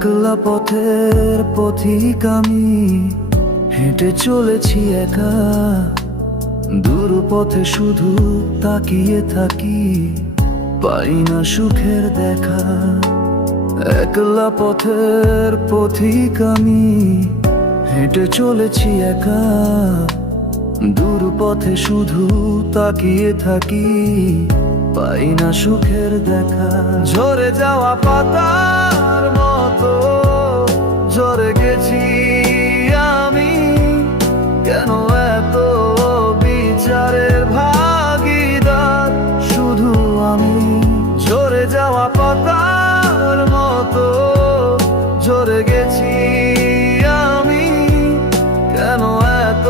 একলা পথের পথিক আমি, হেঁটে চলেছি একা। দূর পথে শুধু তাকিয়ে থাকি, পাই না সুখের দেখা। একলা পথের পথিক আমি, হেঁটে চলেছি একা। দূর পথে শুধু তাকিয়ে থাকি, পাই না সুখের দেখা। ঝরে যাওয়া পাতার মতো ঝরে গেছি আমি, কেন এত বিচারের ভাগীদার শুধু আমি। ঝরে যাওয়া পাতার মতো ঝরে গেছি আমি, কেন এত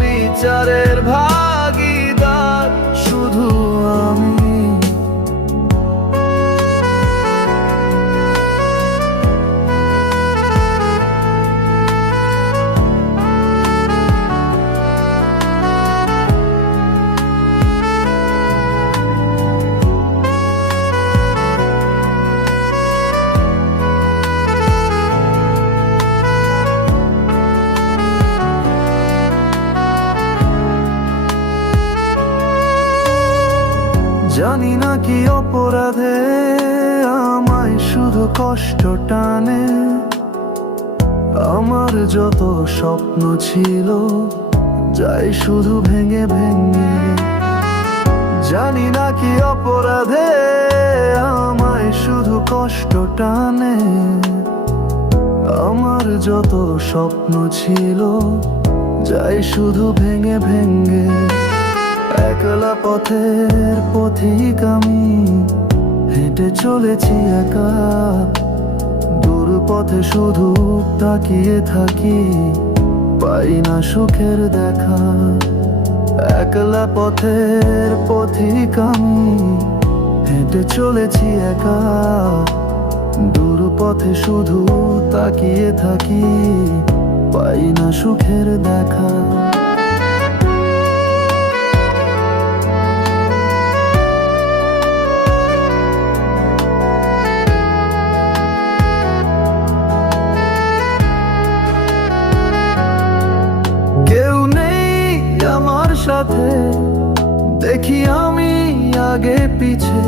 বিচারের ভাগীদার শুধু আমি। জানি না কি অপরাধে আমায় শুধু কষ্ট টানে। আমার যত স্বপ্ন ছিল যায় শুধু ভেঙে ভেঙে। জানি না কি অপরাধে আমায় শুধু কষ্ট টানে। আমার যত স্বপ্ন ছিল যায় শুধু ভেঙে ভেঙে। একলা পথের পথিক আমি, হেঁটে চলেছি একা। দূর পথে শুধু তাকিয়ে থাকি, পাই না সুখের দেখা। একলা পথের পথিক আমি, হেঁটে চলেছি একা। দূর পথে শুধু তাকিয়ে থাকি, পাই না সুখের দেখা। কেউ নেই আমার সাথে, দেখি আমি আগে পিছে।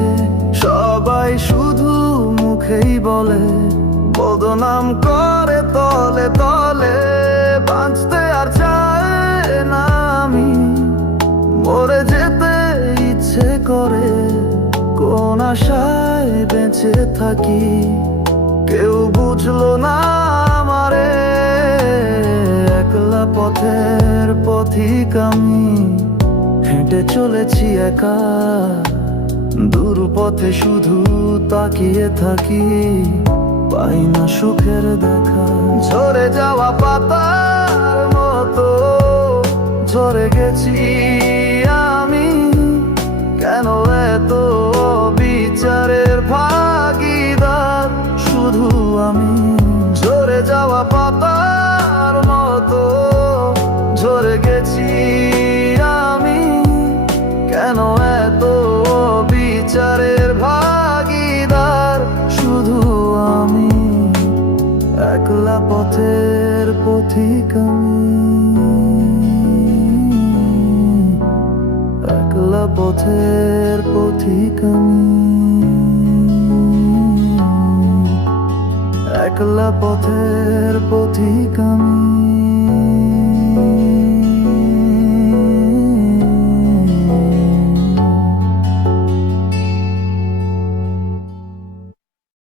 সবাই শুধু মুখেই বলে, বদনাম করে তলে তলে। বাঁচতে আর চায় না আমি, মরে যেতে ইচ্ছে করে। কোন আশায় বেঁচে থাকি, কেউ বুঝলো না আমারে। একলা পথের পথিক আমি, হেঁটে চলেছি একা। দূর পথে শুধু তাকিয়ে থাকি, পাই না সুখের দেখা। ঝরে যাওয়া পাতার মতো ঝরে গেছি আমি, কেন এত বিচারের ভাগীদার শুধু আমি। ঝরে যাওয়া পাতার মতো ঝরে গেছি আমি, কেন এত বিচারের ভাগীদার শুধু আমি। একলা পথের পথিক আমি, একলা পথের পথিক আমি, একলা পথের পথিক আমি।